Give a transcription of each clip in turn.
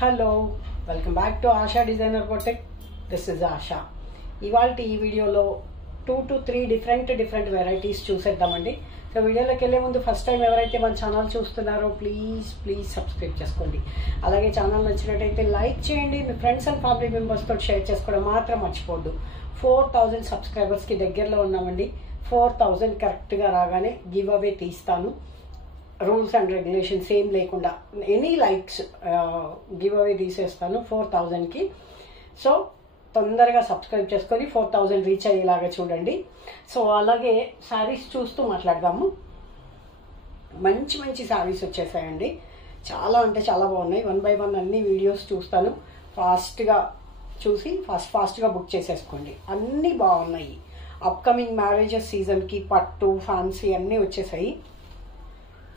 Hello welcome back to ASHA designer boutique. This is ASHA. ఇవాళ ఈ వీడియోలో 2 to 3 డిఫరెంట్ వెరైటీస్ చూసేద్దామండి. సో వీడియోలోకి వెళ్ళే ముందు ఫస్ట్ టైం ఎవరైతే మన ఛానల్ చూస్తున్నారో ప్లీజ్ సబ్స్క్రైబ్ చేసుకోండి. అలాగే ఛానల్ నచ్చినట్టయితే లైక్ చేయండి. మీ ఫ్రెండ్స్ అండ్ ఫ్యామిలీ మెంబర్స్తో షేర్ చేసుకోవడం మాత్రం మర్చిపోద్దు. 4000 సబ్స్క్రైబర్స్కి దగ్గరలో ఉన్నామండి. 4000 కరెక్ట్గా రాగానే గివ్ అవే తీస్తాను. రూల్స్ అండ్ రెగ్యులేషన్స్ ఏం లేకుండా ఎనీ లైక్స్ గివ్ అవే తీసేస్తాను 4000కి. సో తొందరగా సబ్స్క్రైబ్ చేసుకొని 4000 రీచ్ అయ్యేలాగా చూడండి. సో అలాగే శారీస్ చూస్తూ మాట్లాడదాము. మంచి శారీస్ వచ్చేసాయండి. చాలా అంటే చాలా బాగున్నాయి. 1 by 1 అన్ని వీడియోస్ చూస్తాను. ఫాస్ట్గా చూసి ఫాస్ట్గా బుక్ చేసేసుకోండి. అన్నీ బాగున్నాయి. అప్కమింగ్ మ్యారేజెస్ సీజన్కి పట్టు ఫ్యాన్సీ అన్నీ వచ్చేసాయి.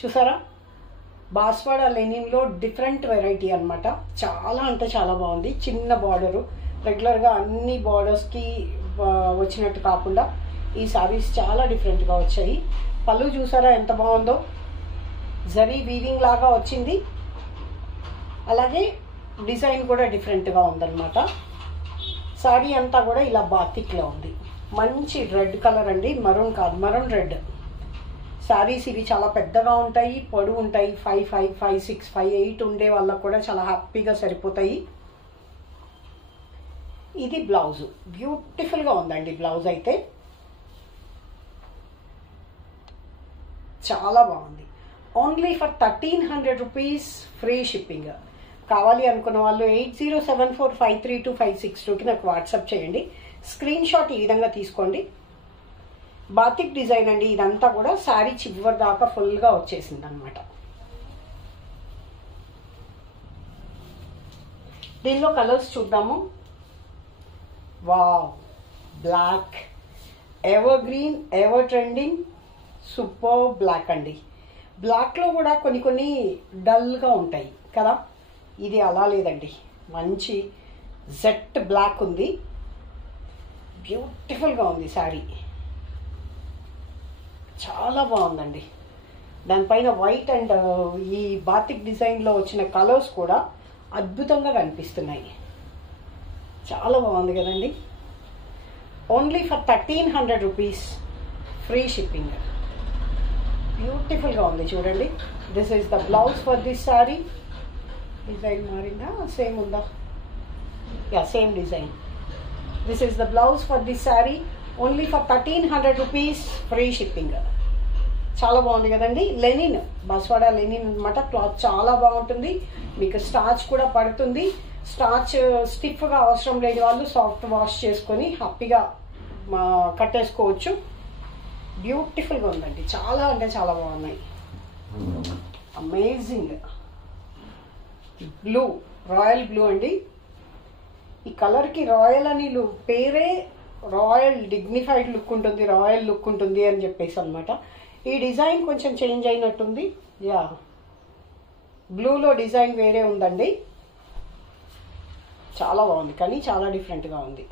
చూసారా, బాస్వాడా లెనిన్లో డిఫరెంట్ వెరైటీ అనమాట. చాలా అంటే చాలా బాగుంది. చిన్న బార్డరు, రెగ్యులర్గా అన్ని బార్డర్స్కి వచ్చినట్టు కాకుండా ఈ సారీస్ చాలా డిఫరెంట్గా వచ్చాయి. పళ్ళు చూసారా ఎంత బాగుందో, జరీ వీవింగ్ లాగా వచ్చింది. అలాగే డిజైన్ కూడా డిఫరెంట్గా ఉందన్నమాట. సారీ అంతా కూడా ఇలా బాతిక్లో ఉంది. మంచి రెడ్ కలర్ అండి, మరూన్ కాదు, మరూన్ రెడ్. శారీస్ ఇవి చాలా పెద్దగా ఉంటాయి, పొడవు ఉంటాయి. 5'5", 5'6", 5'8" ఉండే వాళ్ళకు కూడా చాలా హ్యాపీగా సరిపోతాయి. ఇది బ్లౌజ్, బ్యూటిఫుల్గా ఉందండి. బ్లౌజ్ అయితే చాలా బాగుంది. Only for 1300 rupees, free shipping. కావాలి అనుకున్న వాళ్ళు 8074532562కి నాకు వాట్సాప్ చేయండి. స్క్రీన్ షాట్ ఈ విధంగా తీసుకోండి. బాతిక్ డిజైన్ అండి ఇదంతా కూడా. శారీ చివరి దాకా ఫుల్గా వచ్చేసింది అనమాట. దీనిలో కలర్స్ చూద్దాము. Wow, black, evergreen, ever trending, super black అండి. బ్లాక్లో కూడా కొన్ని డల్గా ఉంటాయి కదా, ఇది అలా లేదండి. మంచి జెట్ బ్లాక్ ఉంది. బ్యూటిఫుల్గా ఉంది శారీ, చాలా బాగుందండి. దానిపైన వైట్ అండ్ ఈ బాతిక్ డిజైన్లో వచ్చిన కలర్స్ కూడా అద్భుతంగా కనిపిస్తున్నాయి. చాలా బాగుంది కదండి. Only for 1300 rupees, free shipping. బ్యూటిఫుల్గా ఉంది చూడండి. This is the blouse for this sari. Design మారిందా, సేమ్ ఉందా? Yeah, same design. This is the blouse for this sari. Only for 1300 rupees, free shipping. చాలా బాగుంది కదండి. లెనిన్, బాస్వాడా లెనిన్ అనమాట. క్లాత్ చాలా బాగుంటుంది. మీకు స్టార్చ్ కూడా పడుతుంది. స్టార్చ్ స్టిఫ్గా అవసరం లేని వాళ్ళు సాఫ్ట్ వాష్ చేసుకొని హ్యాపీగా కట్టేసుకోవచ్చు. బ్యూటిఫుల్గా ఉందండి. చాలా అంటే చాలా బాగున్నాయి. అమేజింగ్. బ్లూ, రాయల్ బ్లూ అండి. ఈ కలర్కి రాయల్ అని పేరే రాయల్, డిగ్నిఫైడ్ లుక్ ఉంటుంది, రాయల్ లుక్ ఉంటుంది అని చెప్పేసి అనమాట. ఈ డిజైన్ కొంచెం చేంజ్ అయినట్టుంది. యా, బ్లూలో డిజైన్ వేరే ఉందండి. చాలా బాగుంది, కానీ చాలా డిఫరెంట్గా ఉంది.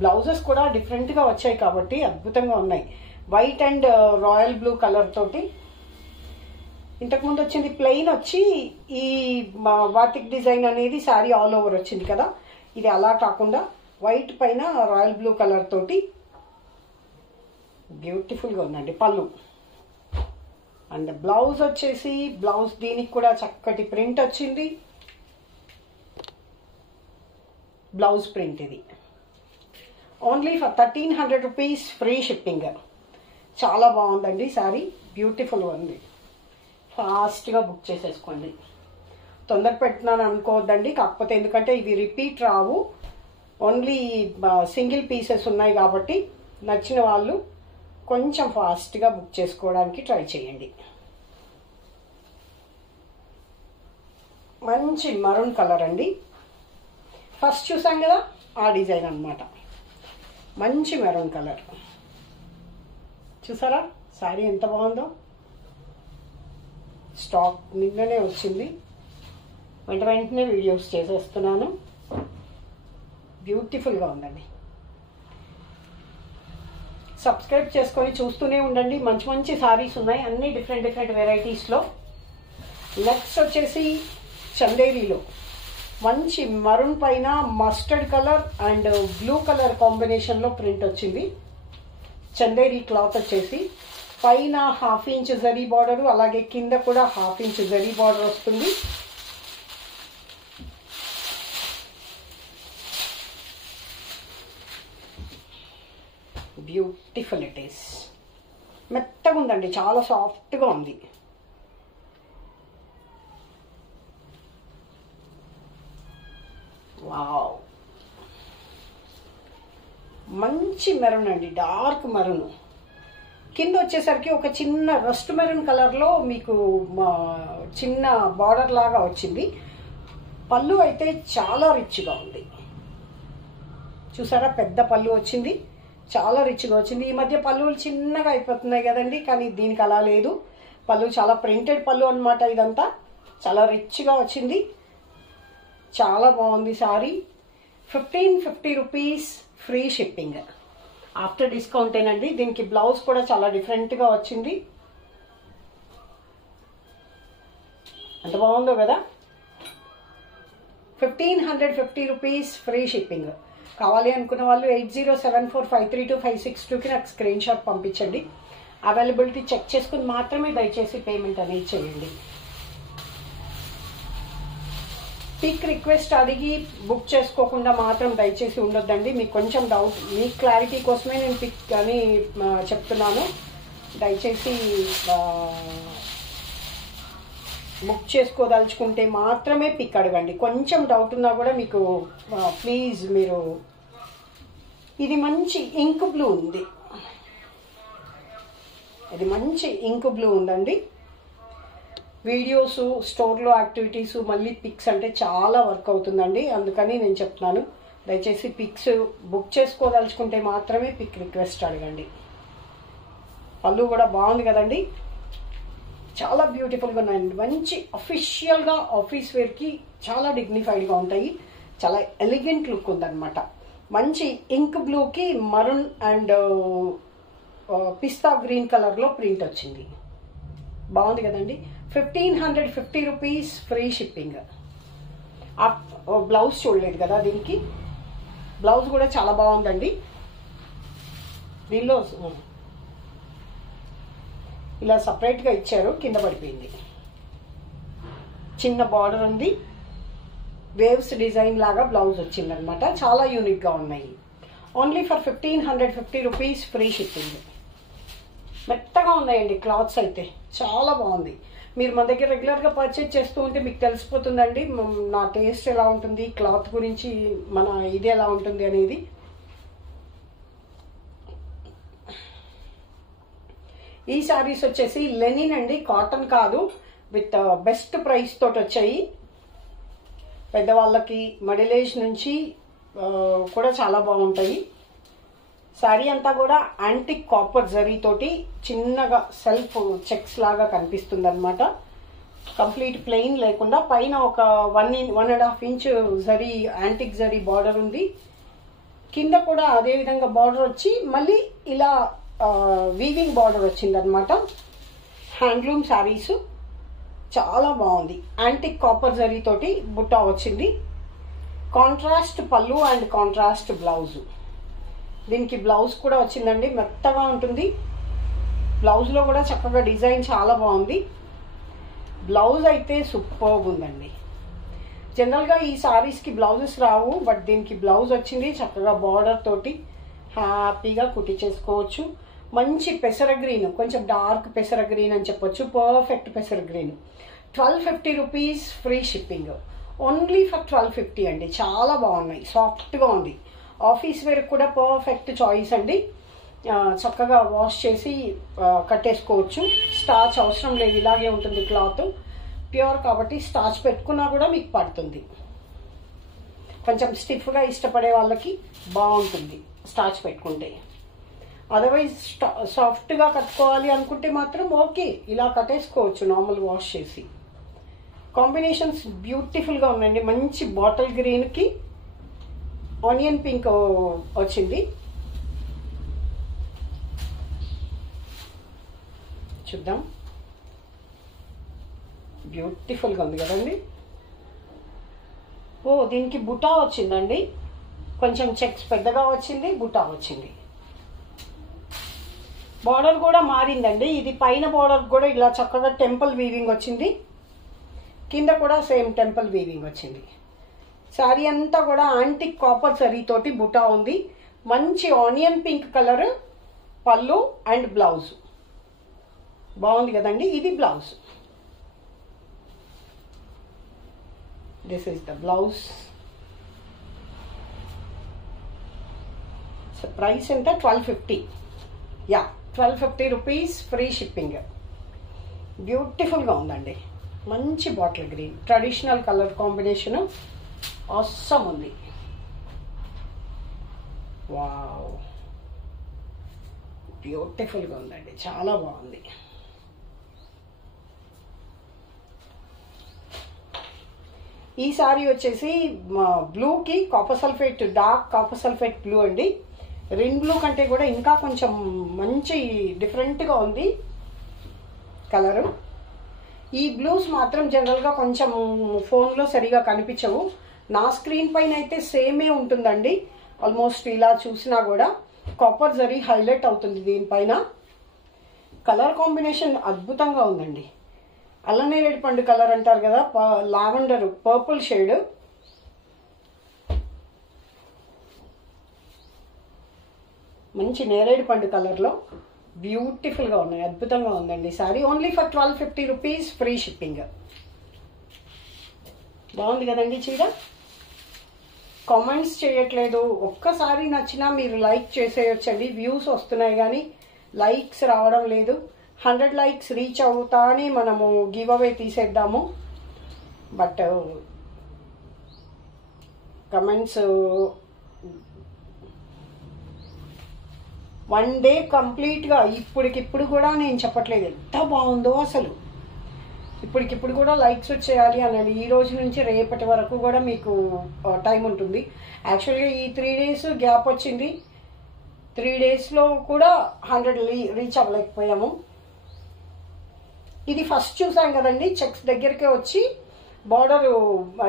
బ్లౌజెస్ కూడా డిఫరెంట్గా వచ్చాయి కాబట్టి అద్భుతంగా ఉన్నాయి. White and royal blue colour తోటి. ఇంతకుముందు వచ్చింది ప్లెయిన్ వచ్చి ఈ బాతిక్ డిజైన్ అనేది శారీ ఆల్ ఓవర్ వచ్చింది కదా. ఇది అలా కాకుండా వైట్ పైన రాయల్ బ్లూ కలర్ తోటి బ్యూటిఫుల్గా ఉందండి. పళ్ళు అండ్ బ్లౌజ్ వచ్చేసి, బ్లౌజ్ దీనికి కూడా చక్కటి ప్రింట్ వచ్చింది. బ్లౌజ్ ప్రింట్ ఇది. Only for 1300 rupees, free shipping. చాలా బాగుందండి శారీ, బ్యూటిఫుల్గా ఉంది. ఫాస్ట్గా బుక్ చేసేసుకోండి. తొందర పెట్టినాను అనుకోవద్దండి. కాకపోతే ఎందుకంటే ఇవి రిపీట్ రావు, ఓన్లీ సింగిల్ పీసెస్ ఉన్నాయి కాబట్టి నచ్చిన వాళ్ళు కొంచెం ఫాస్ట్గా బుక్ చేసుకోవడానికి ట్రై చేయండి. మంచి మరూన్ కలర్ అండి. ఫస్ట్ చూసాం కదా ఆ డిజైన్ అన్నమాట. మంచి మెరూన్ కలర్. చూసారా శారీ ఎంత బాగుందో. స్టాక్ నిన్ననే వచ్చింది, వెంటనే వీడియోస్ చేసేస్తున్నాను. బ్యూటిఫుల్గా ఉందండి. సబ్స్క్రైబ్ చేసుకొని చూస్తూనే ఉండండి. మంచి మంచి సారీస్ ఉన్నాయి, అన్ని డిఫరెంట్ డిఫరెంట్ వెరైటీస్లో. నెక్స్ట్ వచ్చేసి చందేరీలో మంచి మరూన్ పైన mustard colour and blue colour కాంబినేషన్లో ప్రింట్ వచ్చింది. చందేరీ క్లాత్ వచ్చేసి పైన 1/2 ఇంచ్ జరీ బార్డర్, అలాగే కింద కూడా 1/2 ఇంచ్ జరీ బార్డర్ వస్తుంది. Beautiful it is. మెత్తగా ఉందండి, చాలా సాఫ్ట్గా ఉంది. వావ్, మంచి మెరూన్ అండి, డార్క్ మెరూన్. కింద వచ్చేసరికి ఒక చిన్న రస్ట్ మెరూన్ కలర్లో మీకు చిన్న బార్డర్ లాగా వచ్చింది. పళ్ళు అయితే చాలా రిచ్గా ఉంది. చూసారా, పెద్ద పళ్ళు వచ్చింది, చాలా రిచ్గా వచ్చింది. ఈ మధ్య పళ్ళులు చిన్నగా అయిపోతున్నాయి కదండి, కానీ దీనికి అలా లేదు. పళ్ళు చాలా ప్రింటెడ్ పళ్ళు అనమాట. ఇదంతా చాలా రిచ్గా వచ్చింది, చాలా బాగుంది sari. 1550 rupees free shipping after డిస్కౌంటేనండి. దీనికి బ్లౌజ్ కూడా చాలా డిఫరెంట్గా వచ్చింది. ఎంత బాగుందో కదా. 1550 రూపీస్ ఫ్రీ షిప్పింగ్. కావాలి అనుకున్న వాళ్ళు 8074532562కి నాకు స్క్రీన్ షాట్ పంపించండి. అవైలబిలిటీ చెక్ చేసుకుని మాత్రమే దయచేసి పేమెంట్ అనేది చేయండి. పిక్ రిక్వెస్ట్ అడిగి బుక్ చేసుకోకుండా మాత్రం దయచేసి ఉండొద్దండి. మీకు కొంచెం డౌట్, మీ క్లారిటీ కోసమే నేను పిక్ అని చెప్తున్నాను. దయచేసి బుక్ చేసుకోదలుచుకుంటే మాత్రమే పిక్ అడగండి. కొంచెం డౌట్ ఉన్నా కూడా మీకు ప్లీజ్ మీరు. ఇది మంచి ఇంక్ బ్లూ ఉంది, ఇది మంచి ఇంక్ బ్లూ ఉందండి. వీడియోస్, స్టోర్లో యాక్టివిటీస్, మళ్ళీ పిక్స్ అంటే చాలా వర్క్ అవుతుందండి. అందుకని నేను చెప్తున్నాను, దయచేసి పిక్స్ బుక్ చేసుకోదలుచుకుంటే మాత్రమే పిక్ రిక్వెస్ట్ అడగండి. పళ్ళు కూడా బాగుంది కదండి, చాలా బ్యూటిఫుల్గా ఉన్నాయండి. మంచి అఫీషియల్గా ఆఫీస్ వేర్కి చాలా డిగ్నిఫైడ్గా ఉంటాయి. చాలా ఎలిగెంట్ లుక్ ఉందన్నమాట. మంచి ఇంక్ బ్లూకి మరూన్ అండ్ పిస్తా గ్రీన్ కలర్లో ప్రింట్ వచ్చింది. బాగుంది కదండి. 1550 రూపీస్ ఫ్రీ షిప్పింగ్. బ్లౌజ్ చూడలేదు కదా దీనికి. బ్లౌజ్ కూడా చాలా బాగుందండి. దీనిలో ఇలా సపరేట్గా ఇచ్చారు, కింద పడిపోయింది. చిన్న బార్డర్ ఉంది, వేవ్స్ డిజైన్ లాగా బ్లౌజ్ వచ్చిందనమాట. చాలా యూనిక్గా ఉన్నాయి. Only for 1550 rupees free shipping. మెత్తగా ఉన్నాయండి క్లాత్స్ అయితే, చాలా బాగుంది. మీరు మన దగ్గర రెగ్యులర్గా పర్చేజ్ చేస్తూ ఉంటే మీకు తెలిసిపోతుందండి నా టేస్ట్ ఎలా ఉంటుంది, క్లాత్ గురించి మన ఇది ఎలా ఉంటుంది అనేది. ఈ సారీస్ వచ్చేసి లెనిన్ అండి, కాటన్ కాదు. విత్ బెస్ట్ ప్రైస్ తోటి వచ్చాయి. పెద్దవాళ్ళకి మిడిల్ ఏజ్ నుంచి కూడా చాలా బాగుంటాయి. శారీ అంతా కూడా యాంటిక్ కాపర్ జరీ తోటి చిన్నగా సెల్ఫ్ చెక్స్ లాగా కనిపిస్తుంది అనమాట. కంప్లీట్ ప్లెయిన్ లేకుండా పైన ఒక 1.5 inch zari, antique zari border ఉంది. కింద కూడా అదే విధంగా బార్డర్ వచ్చి మళ్ళీ ఇలా వీవింగ్ బార్డర్ వచ్చిందనమాట. హ్యాండ్లూమ్ శారీస్ చాలా బాగుంది. యాంటిక్ కాపర్ జరీ తోటి బుట్టా వచ్చింది. కాంట్రాస్ట్ పళ్ళు అండ్ కాంట్రాస్ట్ బ్లౌజ్. దీనికి బ్లౌజ్ కూడా వచ్చిందండి, మెత్తగా ఉంటుంది. బ్లౌజ్లో కూడా చక్కగా డిజైన్ చాలా బాగుంది. బ్లౌజ్ అయితే సూపర్బ్ ఉందండి. జనరల్గా ఈ సారీస్కి బ్లౌజెస్ రావు, బట్ దీనికి బ్లౌజ్ వచ్చింది. చక్కగా బార్డర్ తోటి హ్యాపీగా కుట్టి చేసుకోవచ్చు. మంచి పెసర గ్రీన్, కొంచెం డార్క్ పెసర గ్రీన్ అని చెప్పొచ్చు. పర్ఫెక్ట్ పెసర green. 1250 rupees free shipping. Only for 1250 అండి. చాలా బాగున్నాయి, సాఫ్ట్గా ఉంది. ఆఫీస్ వేర్ కూడా పర్ఫెక్ట్ చాయిస్ అండి. చక్కగా వాష్ చేసి కట్టేసుకోవచ్చు. స్టార్చ్ అవసరం లేదు, ఇలాగే ఉంటుంది క్లాత్. ప్యూర్ కాబట్టి స్టార్చ్ పెట్టుకున్నా కూడా మీకు పడుతుంది. కొంచెం స్టిఫ్గా ఇష్టపడే వాళ్ళకి బాగుంటుంది స్టార్చ్ పెట్టుకుంటే. అదర్వైజ్ సాఫ్ట్గా కట్టుకోవాలి అనుకుంటే మాత్రం ఓకే, ఇలా కట్టేసుకోవచ్చు నార్మల్ వాష్ చేసి. కాంబినేషన్స్ బ్యూటిఫుల్గా ఉన్నాయండి. మంచి బాటిల్ గ్రీన్కి ఆనియన్ పింక్ వచ్చింది. చూద్దాం. బ్యూటిఫుల్గా ఉంది కదండి. ఓ దీనికి బుటా వచ్చిందండి, కొంచెం చెక్స్ పెద్దగా వచ్చింది, బుటా వచ్చింది. బార్డర్ కూడా మారిందండి. ఇది పైన బార్డర్ కూడా ఇలా చక్కగా టెంపుల్ వీవింగ్ వచ్చింది, కింద కూడా సేమ్ టెంపుల్ వీవింగ్ వచ్చింది. శారీ అంతా కూడా యాంటిక్ కాపర్ జరీ తోటి బుటా ఉంది. మంచి ఆనియన్ పింక్ కలర్ పళ్ళు అండ్ బ్లౌజ్. బాగుంది కదండి. ఇది blouse. This is the blouse. Price ఎంత? 1250. Yeah, 1250 rupees, free shipping. బ్యూటిఫుల్గా ఉందండి. మంచి bottle green traditional colour combination అవసరం ఉంది. వావ్, బ్యూటిఫుల్గా ఉందండి, చాలా బాగుంది. ఈ సారీ వచ్చేసి బ్లూకి copper sulphate, dark copper sulphate blue అండి. రిన్ బ్లూ కంటే కూడా ఇంకా కొంచెం మంచి డిఫరెంట్గా ఉంది కలరు. ఈ బ్లూస్ మాత్రం జనరల్గా కొంచెం ఫోన్లో సరిగా కనిపించవు. నా స్క్రీన్ పైన అయితే సేమే ఉంటుందండి. ఆల్మోస్ట్ ఇలా చూసినా కూడా కాపర్ జరీ హైలైట్ అవుతుంది దీనిపైన. కలర్ కాంబినేషన్ అద్భుతంగా ఉందండి. అల్లనేరేడు పండు కలర్ అంటారు కదా, లావెండర్ పర్పుల్ షేడ్. మంచి నేరేడు పండు కలర్లో బ్యూటిఫుల్గా ఉన్నాయి, అద్భుతంగా ఉందండి sorry. Only for 1250 rupees, free shipping. బాగుంది కదండి చీర. కామెంట్స్ చేయట్లేదు. ఒక్కసారి నచ్చినా మీరు లైక్ చేసేయొచ్చండి. వ్యూస్ వస్తున్నాయి కానీ లైక్స్ రావడం లేదు. 100 లైక్స్ రీచ్ అవుతానే మనము గివ్ అవే తీసేద్దాము. బట్ కమెంట్స్ 1 డే కంప్లీట్గా ఇప్పటికిప్పుడు కూడా నేను చెప్పట్లేదు ఎంత బాగుందో అసలు. ఇప్పటికిప్పుడు కూడా లైక్స్ వచ్చేయాలి అనండి. ఈ రోజు నుంచి రేపటి వరకు కూడా మీకు టైం ఉంటుంది. యాక్చువల్గా ఈ 3 డేస్ గ్యాప్ వచ్చింది. 3 డేస్లో కూడా 100 రీచ్ అవ్వలేకపోయాము. ఇది ఫస్ట్ చూసాం కదండి, చెక్స్ దగ్గరికే వచ్చి బార్డర్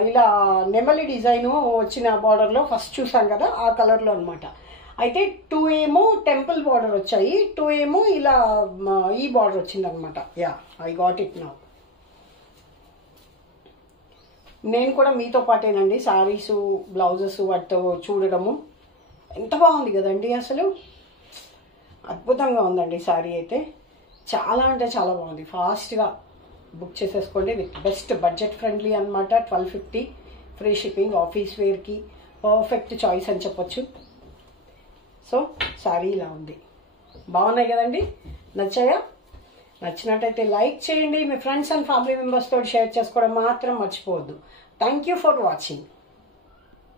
ఇలా నెమలి డిజైన్ వచ్చిన బార్డర్లో ఫస్ట్ చూసాం కదా, ఆ కలర్లో అనమాట. అయితే 2 ఏమో టెంపుల్ బార్డర్ వచ్చాయి, 2 ఏమో ఇలా ఈ బార్డర్ వచ్చిందనమాట. Yeah, I got it now. నేను కూడా మీతో పాటేనండి సారీసు, బ్లౌజెస్ వాటితో చూడడము. ఎంత బాగుంది కదండి అసలు. అద్భుతంగా ఉందండి సారీ అయితే. చాలా అంటే చాలా బాగుంది. ఫాస్ట్గా బుక్ చేసేసుకోండి. విత్ బెస్ట్ బడ్జెట్ ఫ్రెండ్లీ అనమాట. 1250 ఫ్రీ షిప్పింగ్. ఆఫీస్ వేర్కి పర్ఫెక్ట్ చాయిస్ అని చెప్పొచ్చు. సో సారీ ఇలా ఉంది. బాగున్నాయి కదండి. నచ్చాయా? నచ్చినట్టయితే లైక్ చేయండి. మీ ఫ్రెండ్స్ అండ్ ఫ్యామిలీ మెంబర్స్ తోటి షేర్ చేసుకోవడం మాత్రం మర్చిపోవద్దు. Thank you for watching.